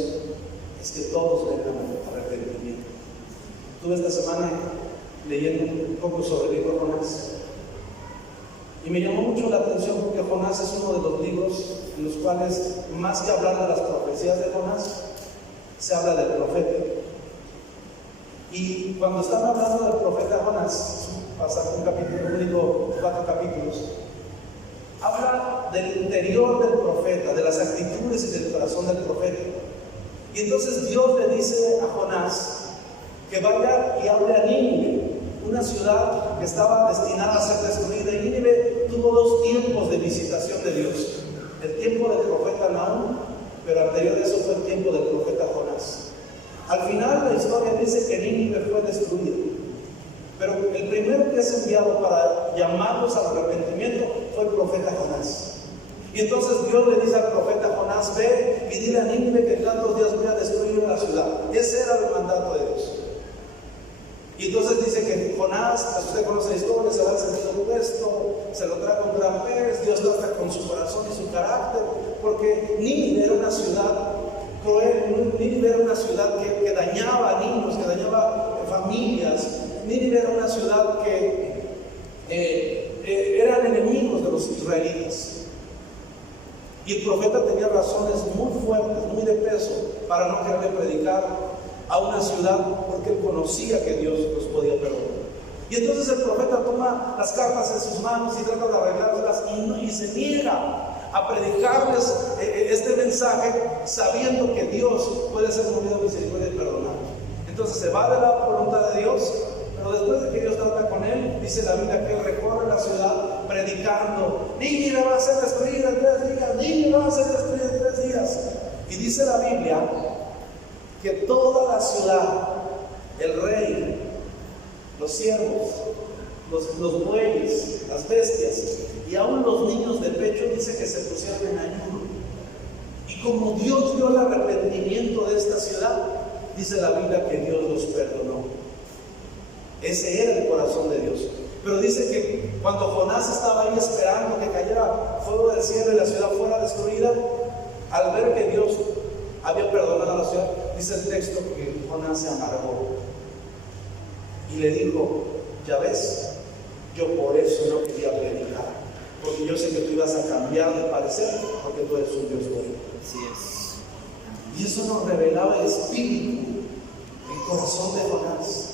es que todos vengan al arrepentimiento. Estuve esta semana leyendo un poco sobre el libro de Jonás, y me llamó mucho la atención porque Jonás es uno de los libros en los cuales, más que hablar de las profecías de Jonás, se habla del profeta. Y cuando están hablando del profeta Jonás, pasa un capítulo, único 4 capítulos, habla del interior del profeta, de las actitudes y del corazón del profeta. Y entonces Dios le dice a Jonás que vaya y hable a Nínive, una ciudad que estaba destinada a ser destruida. Y Nínive tuvo 2 tiempos de visitación de Dios: el tiempo del profeta Nahum, pero anterior a eso fue el tiempo del profeta Jonás. Al final la historia dice que Nínive fue destruida, pero el primero que es enviado para llamarlos al arrepentimiento fue el profeta Jonás. Y entonces Dios le dice al profeta Jonás: ve y dile a Nínive que en tantos días voy a destruir la ciudad. Ese era el mandato de Dios. Y entonces dice que Jonás, usted conoce la historia, se va encendiendo puesto, se lo trae un gran pez. Dios trata con su corazón y su carácter, porque Nínive era una ciudad cruel. Nínive era una ciudad que dañaba a niños, que dañaba familias. Nínive era una ciudad que eran enemigos de los israelitas. Y el profeta tenía razones muy fuertes, muy de peso, para no quererle predicar a una ciudad, porque él conocía que Dios los podía perdonar. Y entonces el profeta toma las cartas en sus manos y trata de arreglárselas y se niega a predicarles este mensaje, sabiendo que Dios puede ser movido de misericordia y perdonar. Entonces se va de la voluntad de Dios, pero después de que Dios trata con él, dice la Biblia que él recorre la ciudad predicando: Nínive va a ser destruida en 3 días, Nínive va a ser destruida en 3 días. Y dice la Biblia que toda la ciudad, el rey, los siervos, los bueyes, las bestias y aún los niños de pecho, dice que se pusieron en ayuno. Y como Dios vio el arrepentimiento de esta ciudad, dice la Biblia que Dios los perdonó. Ese era el corazón de Dios. Pero dice que cuando Jonás estaba ahí esperando que cayera fuego del cielo y la ciudad fuera destruida, Al ver que Dios había perdonado a la ciudad, dice el texto que Jonás se amargó y le dijo: ya ves, yo por eso no quería predicar, porque yo sé que tú ibas a cambiar de parecer, porque tú eres un Dios bueno. Así es. Y eso nos revelaba el espíritu, el corazón de Jonás.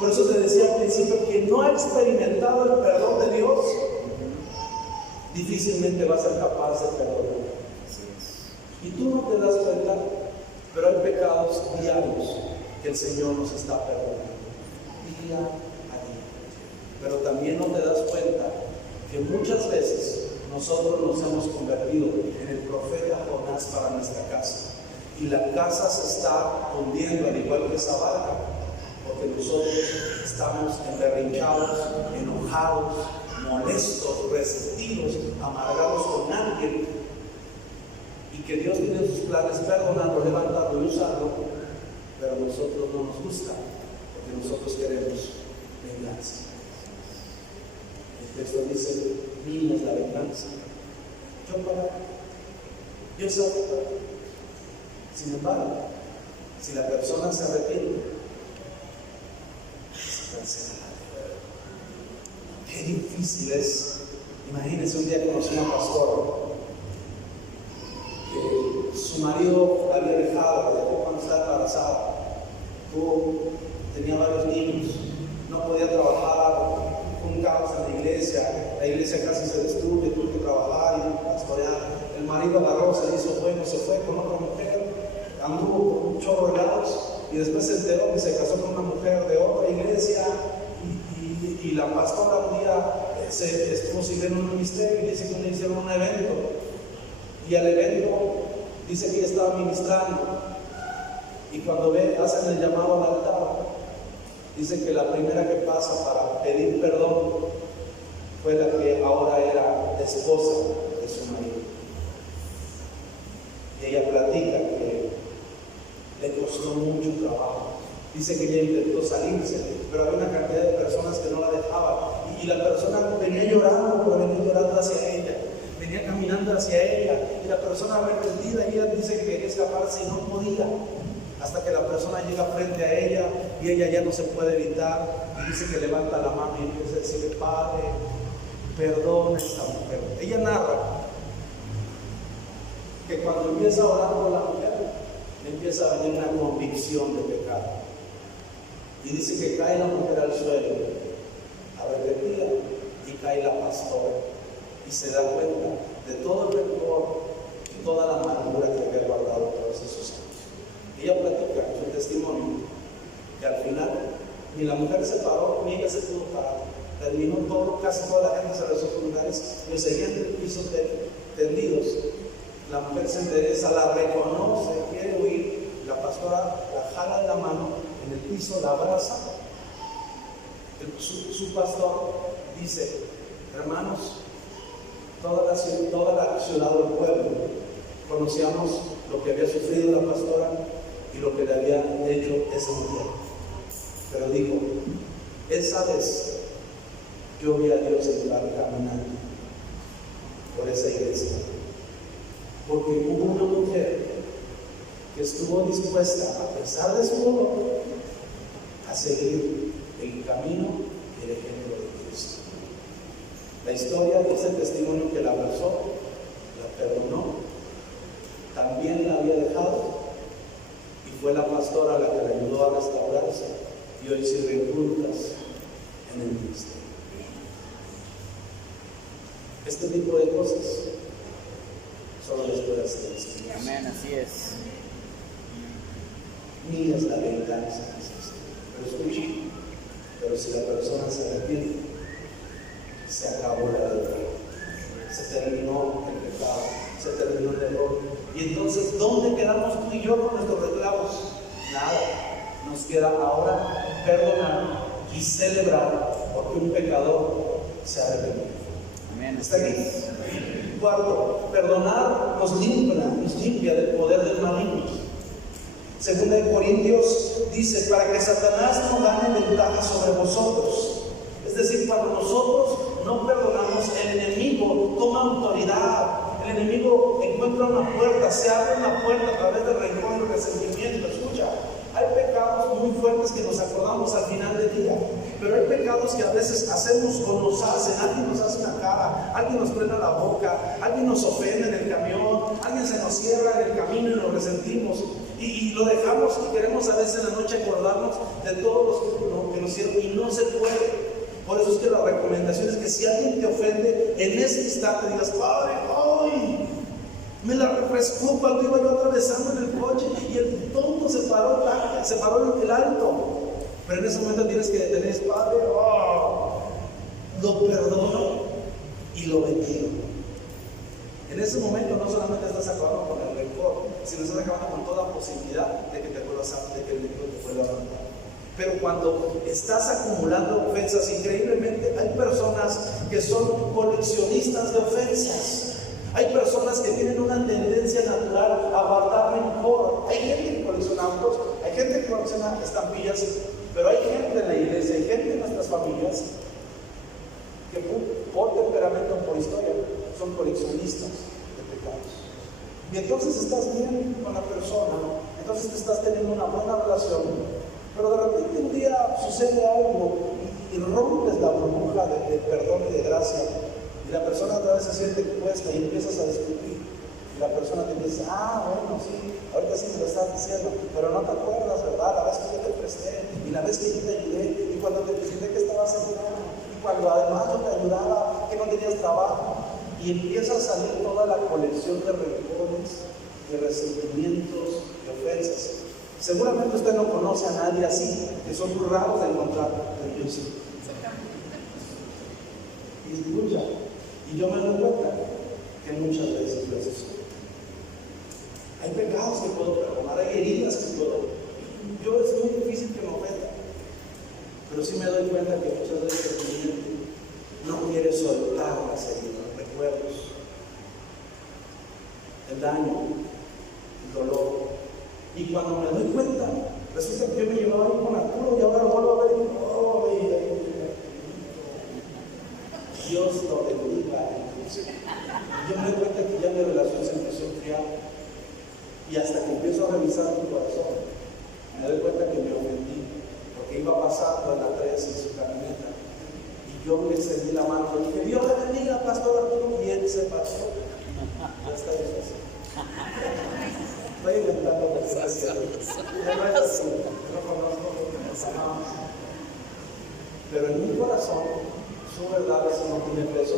Por eso te decía al principio que no ha experimentado el perdón de Dios, difícilmente va a ser capaz de perdonar. Y tú no te das cuenta, pero hay pecados diarios que el Señor nos está perdonando, día a día. Pero también no te das cuenta que muchas veces nosotros nos hemos convertido en el profeta Jonás para nuestra casa. Y la casa se está hundiendo al igual que esa barca, porque nosotros estamos emberrinchados, enojados, molestos, resentidos, amargados con alguien, y que Dios tiene sus planes perdonarlo, levantarlo y usarlo, pero a nosotros no nos gusta, porque nosotros queremos venganza. El texto dice: mía es la venganza, yo pagaré, yo sabré. Sin embargo, si la persona se arrepiente, se cancela. Qué difícil es. Imagínense, un día conocí a una pastora que su marido la había dejado, la dejó cuando estaba embarazada. Tenía varios niños, no podía trabajar, fue un caos en la iglesia casi se destruye, tuvo que trabajar y pastorear. El marido agarró, se hizo bueno, se fue con otra mujer, anduvo por un chorro de lados y después se enteró que se casó con una mujer de otra iglesia. Y la pastora un día estuvo sirviendo en un ministerio y dice que le hicieron un evento. Y al evento dice que ella estaba ministrando. Y cuando hacen el llamado al altar, dice que la primera que pasa para pedir perdón fue la que ahora era esposa de su marido. Y ella platica que le costó mucho trabajo. Dice que ella intentó salirse, pero había una cantidad de personas que no la dejaban. Y la persona venía llorando, pero venía llorando hacia ella. Venía caminando hacia ella. Y la persona arrepentida, y ella dice que quería escaparse y no podía. Hasta que la persona llega frente a ella y ella ya no se puede evitar. Y dice que levanta la mano y empieza a decirle: Padre, perdona a esta mujer. Ella narra que cuando empieza a orar por la mujer, le empieza a venir una convicción de pecado. Y dice que cae la mujer al suelo, arrepentida, y cae la pastora. Y se da cuenta de todo el rencor y toda la amargura que había guardado todos esos años. Ella platica su testimonio, que al final ni la mujer se paró, ni ella se pudo parar. Terminó todo, casi toda la gente se regresó a sus lugares, y seguían en el piso tendidos. La mujer se endereza, la reconoce, quiere huir. La pastora la jala de la mano en el piso, la abraza. Su pastor dice: hermanos, toda la ciudad del pueblo conocíamos lo que había sufrido la pastora y lo que le había hecho esa mujer. Pero digo, esa vez yo vi a Dios entrar caminando por esa iglesia, porque hubo una mujer que estuvo dispuesta, a pesar de su dolor, a seguir el camino y el ejemplo de Cristo. La historia dice el testimonio que la abrazó, la perdonó, también la había dejado, y fue la pastora la que le ayudó a restaurarse, y hoy sirven juntas en el ministerio. Este tipo de cosas solo les puede hacer el Señor. Amén, así es. Mía es la venganza, pero escuchen, pero si la persona se arrepiente, se acabó la deuda, se terminó el pecado, se terminó el error. Y entonces, ¿dónde quedamos tú y yo con nuestros reclamos? Nada, nos queda ahora perdonar y celebrar porque un pecador se arrepintió. Amén. ¿Está aquí? Cuarto, perdonar nos limpia del poder del maligno. Segunda de Corintios dice: para que Satanás no gane ventaja sobre vosotros. Es decir, cuando nosotros no perdonamos, el enemigo toma autoridad. el enemigo encuentra una puerta, se abre una puerta a través del rencor y resentimiento. Escucha, hay pecados muy fuertes que nos acordamos al final del día, pero hay pecados que a veces hacemos o nos hacen. Alguien nos hace una cara, alguien nos frena la boca, alguien nos ofende en el camión, alguien se nos cierra en el camino y nos resentimos. Y lo dejamos y queremos a veces en la noche acordarnos de todos los que nos hicieron y no se puede. Por eso es que la recomendación es que si alguien te ofende, en ese instante digas: Padre, ¡ay! Me la refrescó cuando iba yo atravesando en el coche y el tonto se paró el alto. Pero en ese momento tienes que detener: Padre, ¡oh! Lo perdono y lo bendigo. En ese momento no solamente estás acabando con el rencor, sino estás acabando con toda posibilidad de que el enemigo te pueda levantar. Pero cuando estás acumulando ofensas, increíblemente hay personas que son coleccionistas de ofensas. Hay personas que tienen una tendencia natural a guardar rencor. Hay gente que colecciona autos, hay gente que colecciona estampillas, pero hay gente en la iglesia, hay gente en nuestras familias que por temperamento o por historia son coleccionistas de pecados. Y entonces estás bien con la persona, entonces te estás teniendo una buena relación, pero de repente un día sucede algo y rompes la burbuja de perdón y de gracia, y la persona otra vez se siente expuesta y empiezas a discutir. Y la persona te dice: bueno, sí, ahorita sí me lo estás diciendo, pero no te acuerdas, ¿verdad? La vez que yo te presté, y la vez que yo te ayudé, y cuando te presenté que estabas enfermo, y cuando además yo te ayudaba, que no tenías trabajo. Y empieza a salir toda la colección de rencores, de resentimientos, de ofensas. Seguramente usted no conoce a nadie así, que son muy raros de encontrar, pero yo sí. Y escucha, y yo me doy cuenta que muchas veces lo es. Hay pecados que puedo perdonar, hay heridas que puedo. Yo es muy difícil que me ofenda, pero sí me doy cuenta que muchas veces mi mente no quiere soltar las heridas, los recuerdos, el daño, el dolor. Y cuando me doy cuenta, resulta que yo me llevaba ahí con Arturo y ahora lo vuelvo a ver y ¡oh! Dios lo bendiga. Yo me doy cuenta que ya mi relación se empezó a enfriar. Y hasta que empiezo a revisar mi corazón, me doy cuenta que me ofendí, porque iba pasando en la 3 en su camioneta. Y yo le extendí la mano y dije: Dios le bendiga, pastor Arturo. Y él se pasó. Ya está difícil. Estoy inventando cosas. Ya no es así. No conozco lo que nos amamos. Pero en mi corazón, su verdad es no tiene peso,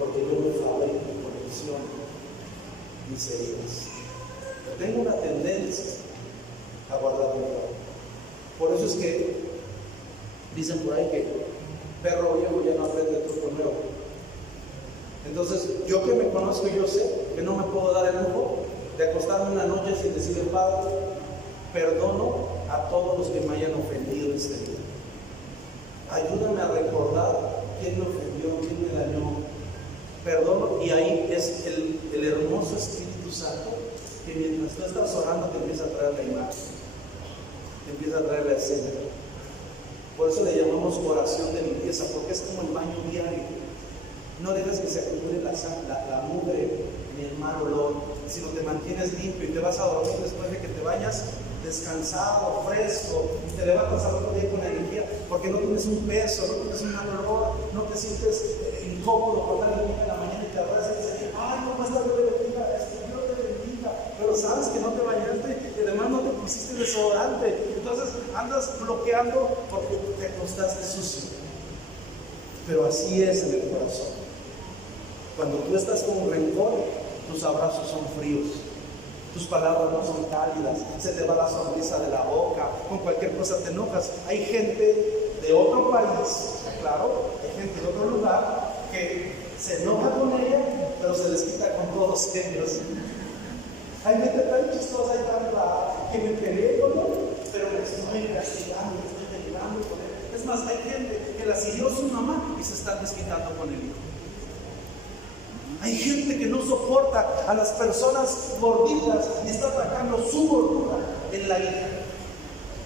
porque yo me fabrico mi colección, mis heridas. Tengo una tendencia a guardar rencor. Por eso es que dicen por ahí que perro viejo ya no aprende truco nuevo. Entonces, yo que me conozco, yo sé que no me puedo dar el lujo de acostarme una noche sin decirle: Padre, perdono a todos los que me hayan ofendido este día. Ayúdame a recordar quién me ofendió, quién me dañó. Perdono, y ahí es el hermoso Espíritu Santo que mientras tú estás orando te empieza a traer la imagen, te empieza a traer la escena. Por eso le llamamos oración de limpieza, porque es como el baño diario. No dejas que se acumule la mugre ni el mal olor, sino te mantienes limpio y te vas a dormir después de que te bañas descansado, fresco, y te levantas al otro día con energía, porque no tienes un peso, no tienes un mal olor, no te sientes incómodo cuando alguien viene en la mañana y te abraza y dice: Ay, ¿cómo estás? Dios te bendiga, Dios te bendiga. Pero sabes que no te bañaste y además no te pusiste desodorante, entonces andas bloqueando porque te acostaste sucio. Pero así es en el corazón. Cuando tú estás con rencor, tus abrazos son fríos, tus palabras no son cálidas, se te va la sonrisa de la boca, con cualquier cosa te enojas. Hay gente de otro país, claro, hay gente de otro lugar que se enoja con ella, pero se les quita con todos ellos. Hay gente tan chistosa y tan rara que me peleé con él, pero me estoy castigando, me estoy peleando con él. Es más, hay gente que la siguió su mamá y se están desquitando con el hijo. Hay gente que no soporta a las personas gorditas y está atacando su gordura en la hija.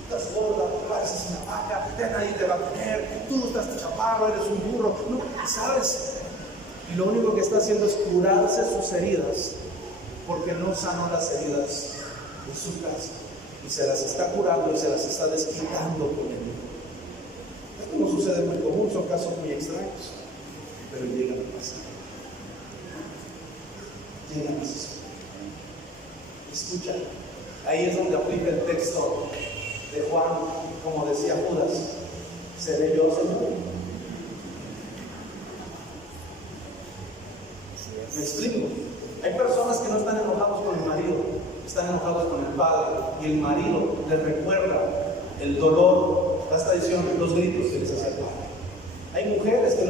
Estás gorda, pareces una vaca, ya nadie te va a tener, tú estás chaparro, eres un burro. No, ¿sabes? Y lo único que está haciendo es curarse sus heridas, porque no sanó las heridas de su casa. Y se las está curando y se las está desquitando con él. Esto no sucede muy común, son casos muy extraños, pero llegan a pasar. Llegan a pasar. Escucha, ahí es donde aplica el texto de Juan, como decía Judas: ¿seré yo, Señor? ¿Me explico? Hay personas que no están enojados con el marido, están enojados con el padre, y el marido les recuerda el dolor, la tradición, los gritos que les hacía el padre. Hay mujeres que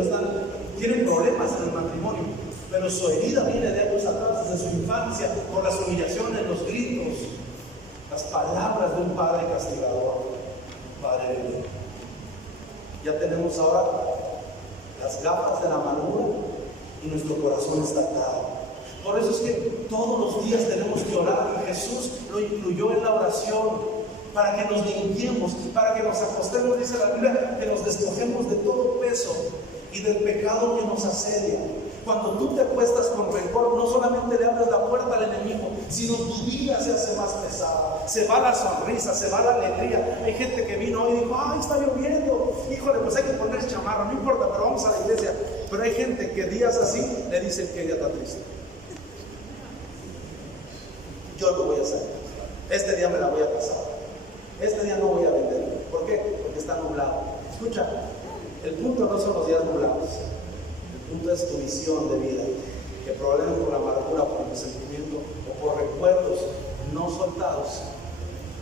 tienen problemas en el matrimonio, pero su herida viene de años atrás, desde su infancia, por las humillaciones, los gritos, las palabras de un padre castigador, padre violento. Ya tenemos ahora las gafas de la amargura y nuestro corazón está atado. Por eso es que todos los días tenemos que orar, y Jesús lo incluyó en la oración, para que nos limpiemos, para que nos acostemos, dice la Biblia, que nos despojemos de todo peso y del pecado que nos asedia. Cuando tú te acuestas con rencor, no solamente le abres la puerta al enemigo, sino tu vida se hace más pesada. Se va la sonrisa, se va la alegría. Hay gente que vino hoy y dijo: ¡ay, está lloviendo! Híjole, pues hay que poner chamarra, no importa, pero vamos a la iglesia. Pero hay gente que días así le dicen que ella está triste. Yo no voy a hacer. Este día me la voy a pasar. Este día no voy a vender. ¿Por qué? Porque está nublado. Escucha, el punto no son los días nublados. El punto es tu visión de vida, que probablemente por la amargura, por el resentimiento o por recuerdos no soltados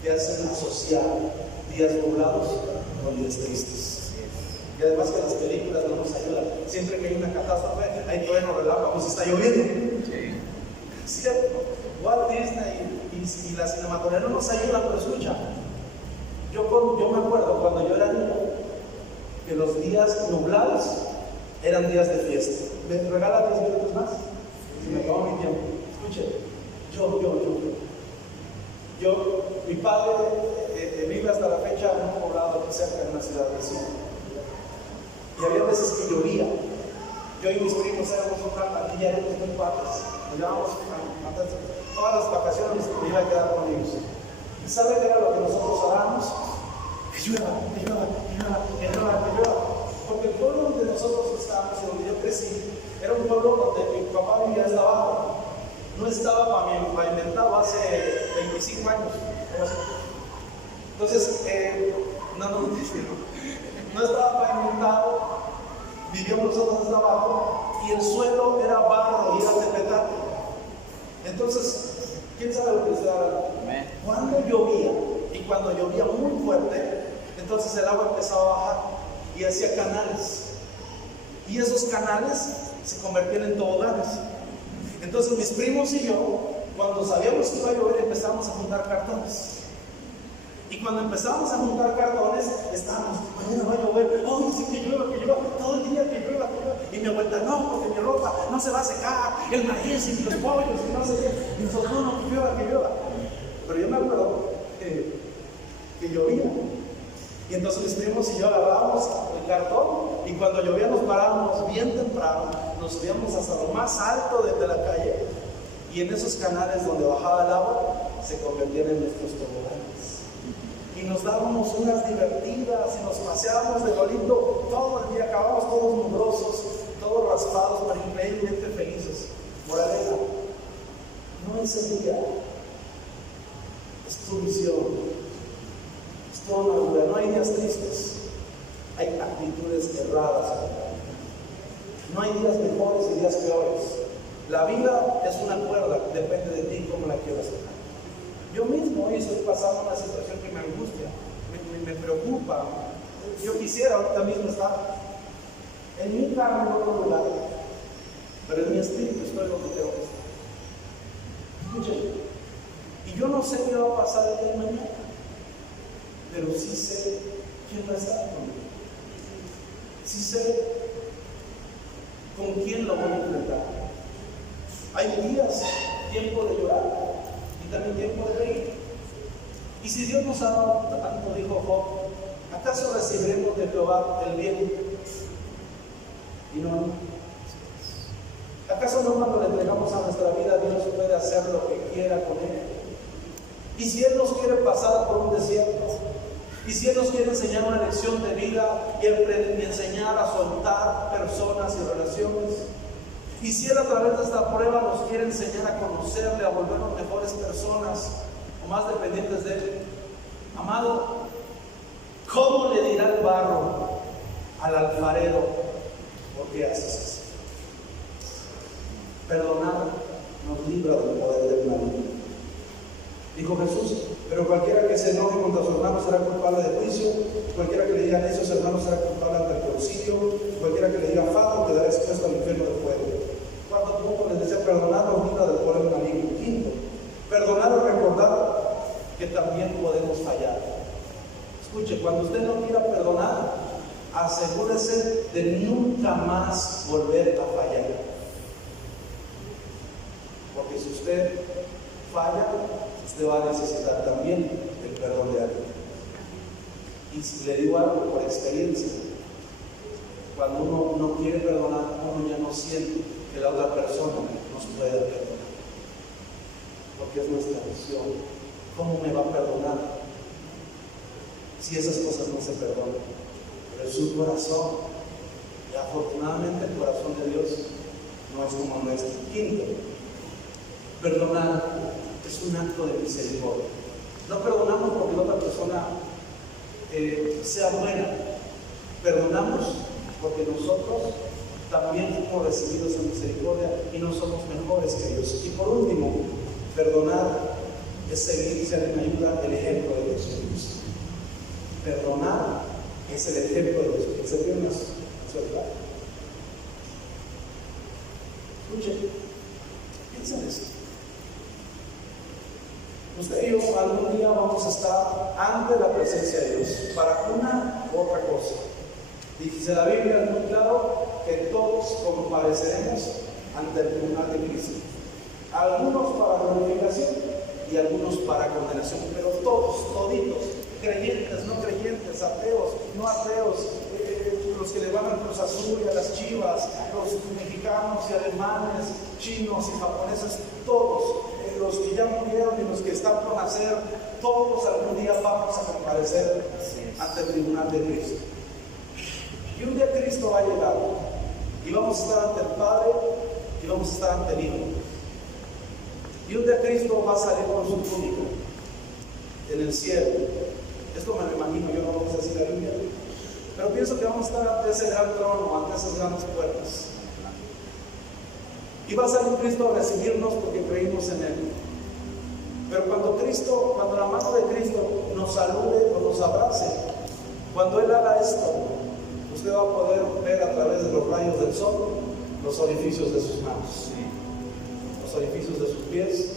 te hacen asociar días nublados con días tristes. Y además que las películas no nos ayudan. Siempre que hay una catástrofe, hay truenos, relámpagos, está lloviendo. Sí. ¿Cierto? Walt Disney y la cinematografía no nos ayudan, pero escucha. Yo me acuerdo cuando yo era niño que los días nublados eran días de fiesta. ¿Me regala 10 minutos más? Si me acabó mi tiempo. Escuche, mi padre vive hasta la fecha en un poblado aquí cerca de una ciudad vecina. Y había veces que llovía. Yo y mis primos éramos una pandilla, éramos muy cuates. Nos llevábamos todas las vacaciones, me iba a quedar con ellos. ¿Y sabe qué era lo que nosotros orábamos? Que llueva. Porque el pueblo donde nosotros estábamos, donde yo crecí, era un pueblo donde mi papá vivía hasta abajo. No estaba pavimentado hace 25 años. Entonces, no estaba pavimentado, vivíamos nosotros hasta abajo, y el suelo era barro y era de petate. Entonces, ¿quién sabe lo que se da? Cuando llovía, y cuando llovía muy fuerte, entonces el agua empezaba a bajar y hacía canales. Y esos canales se convertían en toboganes. Entonces mis primos y yo, cuando sabíamos que iba a llover, empezamos a juntar cartones. Y cuando empezamos a juntar cartones, estábamos: mañana va a llover, ¡ay, sí, que llueva, todo el día que llueva! Y mi abuelita: no, porque mi ropa no se va a secar, el maíz y los pollos y no sé qué. Y nosotros: no, que llueva. Pero yo me acuerdo que llovía. Y entonces mis primos y yo agarrábamos el cartón, y cuando llovía nos parábamos bien temprano, nos subíamos hasta lo más alto de la calle, y en esos canales donde bajaba el agua se convertían en nuestros toboganes. Y nos dábamos unas divertidas y nos paseábamos de lo lindo todo el día. Acabábamos todos mugrosos, todos raspados, pero increíblemente felices. Moraleja: no es el día, es tu visión. No hay días tristes, hay actitudes erradas. No hay días mejores y días peores. La vida es una cuerda, depende de ti cómo la quieras tocar. Yo mismo hoy estoy pasando una situación que me angustia, me preocupa. Yo quisiera ahorita mismo estar en mi carne en otro lugar, pero en mi espíritu estoy donde tengo que estar. Escuchen, y yo no sé qué va a pasar el día de mañana, pero sí sé quién va a estar conmigo. Sí sé con quién lo voy a enfrentar. Hay días, tiempo de llorar y también tiempo de reír. Y si Dios nos ha dado tanto, dijo Job, ¿acaso recibiremos de Jehová el bien y no? ¿Acaso no cuando le entregamos a nuestra vida, Dios puede hacer lo que quiera con él? Y si Él nos quiere pasar por un desierto, y si Él nos quiere enseñar una lección de vida y enseñar a soltar personas y relaciones, y si Él a través de esta prueba nos quiere enseñar a conocerle, a volvernos mejores personas o más dependientes de Él, amado, ¿cómo le dirá el barro al alfarero? ¿Por qué haces así? Perdonar nos libra del poder del maligno. Dijo Jesús, pero cualquiera que se enoje contra su hermano será culpable de juicio, cualquiera que le diga a esos hermanos será culpable ante el concilio, cualquiera que le diga fato quedará expuesto al infierno de fuego. Cuarto punto, les decía, perdonar nos libra del poder del maligno. Quinto, perdonar es recordar que también podemos fallar. Escuche, cuando usted no quiera perdonar, asegúrese de nunca más volver a fallar. Porque si usted falla, usted va a necesitar también el perdón de alguien. Y si le digo algo por experiencia, cuando uno no quiere perdonar, uno ya no siente que la otra persona nos puede perdonar. Porque es nuestra misión. ¿Cómo me va a perdonar si esas cosas no se perdonan? Pero es su corazón. Y afortunadamente el corazón de Dios no es como nuestro. Quinto, perdonar es un acto de misericordia. No perdonamos porque la otra persona sea buena. Perdonamos porque nosotros también fuimos recibidos en misericordia y no somos mejores que Dios. Y por último, perdonar es seguir, si alguien ayuda, el ejemplo de Jesús. Perdonar es el ejemplo de Jesús. ¿Se vio una suelta? Escuchen, piensen esto. Usted y yo algún día vamos a estar ante la presencia de Dios para una u otra cosa. Dice la Biblia es muy claro que todos compareceremos ante el tribunal de Cristo. Algunos para glorificación y algunos para condenación, pero todos, toditos, creyentes, no creyentes, ateos, no ateos, los que le van al Cruz Azul y a las Chivas, los mexicanos y alemanes, chinos y japoneses, todos, los que ya murieron y los que están por nacer, todos algún día vamos a comparecer ante el tribunal de Cristo. Y un día Cristo va a llegar y vamos a estar ante el Padre y vamos a estar ante el Hijo. Y un día Cristo va a salir con su túnica en el cielo. Esto me lo imagino, yo no vamos a decir la Biblia, pero pienso que vamos a estar ante ese gran trono, ante esas grandes puertas. Y va a salir Cristo a recibirnos porque creímos en Él. Pero cuando la mano de Cristo nos salude o nos abrace, cuando Él haga esto, usted va a poder ver a través de los rayos del sol los orificios de sus manos, los orificios de sus pies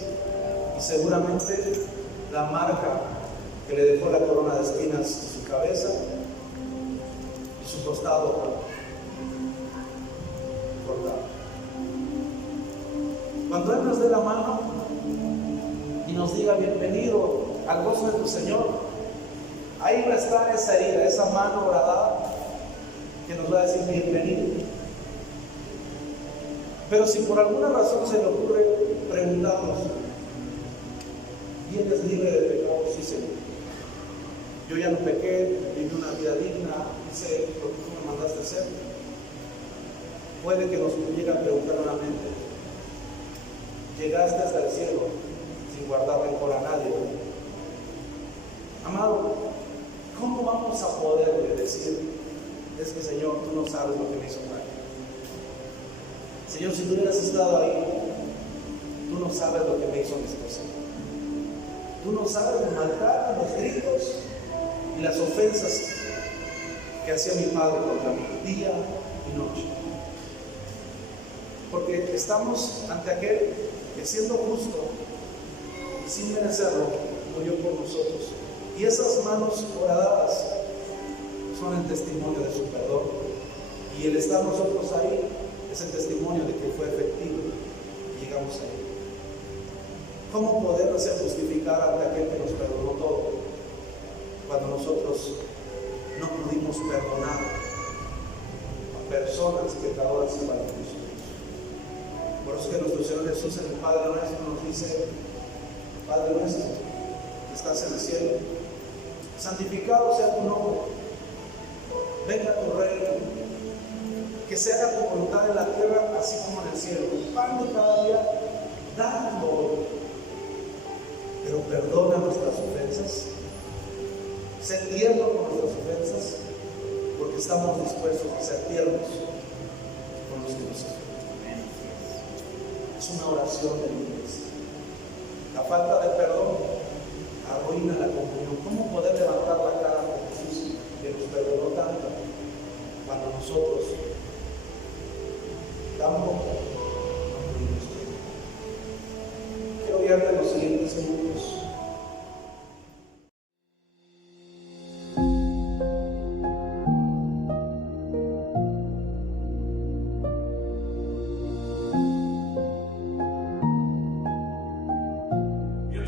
y seguramente la marca que le dejó la corona de espinas en su cabeza y su costado cortado. Cuando Él nos dé la mano y nos diga bienvenido al gozo de tu Señor, ahí va a estar esa herida, esa mano horadada que nos va a decir bienvenido. Pero si por alguna razón se le ocurre preguntarnos, ¿vienes libre de pecado? Sí, Señor. Yo ya no pequé, viví una vida digna, hice lo que tú me mandaste hacer. Puede que nos pudiera preguntar nuevamente, llegaste hasta el cielo sin guardar rencor a nadie. Amado, ¿cómo vamos a poderle decir, es que Señor, tú no sabes lo que me hizo mal? Señor, si tú hubieras estado ahí, tú no sabes lo que me hizo mi esposa. Tú no sabes el maltrato, los gritos y las ofensas que hacía mi padre contra mí, día y noche. Porque estamos ante aquel que, siendo justo y sin merecerlo, murió por nosotros. Y esas manos horadadas son el testimonio de su perdón. Y el estar nosotros ahí es el testimonio de que fue efectivo y llegamos ahí. ¿Cómo podernos justificar ante aquel que nos perdonó todo cuando nosotros no pudimos perdonar a personas pecadoras y malos? Por eso que nuestro Señor Jesús en el Padre Nuestro nos dice: Padre nuestro que estás en el cielo, santificado sea tu nombre, venga tu reino, que se haga tu voluntad en la tierra así como en el cielo. El pan de cada día, danos hoy, pero perdona nuestras ofensas, sé tierno con nuestras ofensas, porque estamos dispuestos a ser tiernos con los que nos ofenden. Es una oración de la iglesia. La falta de perdón arruina la comunión. ¿Cómo poder levantar la cara con Jesús, que nos perdonó tanto, cuando nosotros tampoco nos pedimos? Quiero guiarte en los siguientes minutos.